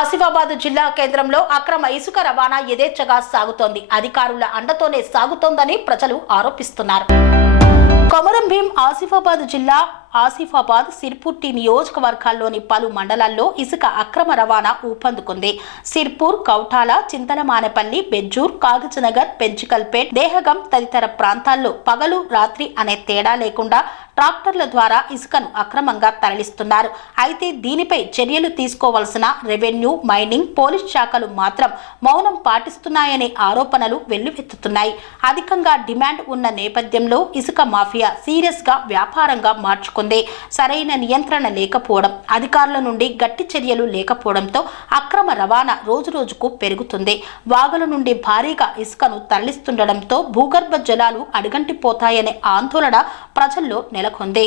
ఆసిఫాబాద్ జిల్లా కేంద్రంలో అక్రమ ఇసుక రవాణా యథేచ్ఛగా సాగుతోంది. అధికారుల అండతోనే సాగుతోందని ప్రజలు ఆరోపిస్తున్నారు. కొమరం భీం ఆసిఫాబాద్ జిల్లా ఆసిఫాబాద్ సిర్పుట్టి నియోజకవర్గాల్లోని పలు మండలాల్లో ఇసుక అక్రమ రవాణా ఊపందుకుంది. సిర్పూర్ కౌటాల చింతలమానపల్లి బెజ్జూర్ కాగజనగర్ పెంచికల్పేట్ దేహగం తదితర ప్రాంతాల్లో పగలు రాత్రి అనే తేడా లేకుండా ట్రాక్టర్ల ద్వారా ఇసుకను అక్రమంగా తరలిస్తున్నారు. అయితే దీనిపై చర్యలు తీసుకోవాల్సిన రెవెన్యూ మైనింగ్ పోలీస్ శాఖలు మాత్రం మౌనం పాటిస్తున్నాయనే ఆరోపణలు వెల్లువెత్తుతున్నాయి. అధికంగా డిమాండ్ ఉన్న నేపథ్యంలో ఇసుక మాఫియా సీరియస్గా వ్యాపారంగా మార్చుకుంది. సరైన నియంత్రణ లేకపోవడం అధికారుల నుండి గట్టి చర్యలు లేకపోవడంతో అక్రమ రవాణా రోజురోజుకు పెరుగుతుంది. వాగుల నుండి భారీగా ఇసుకను తరలిస్తుండటంతో భూగర్భ జలాలు అడుగంటిపోతాయనే ఆందోళన ప్రజల్లో నెలకొంది.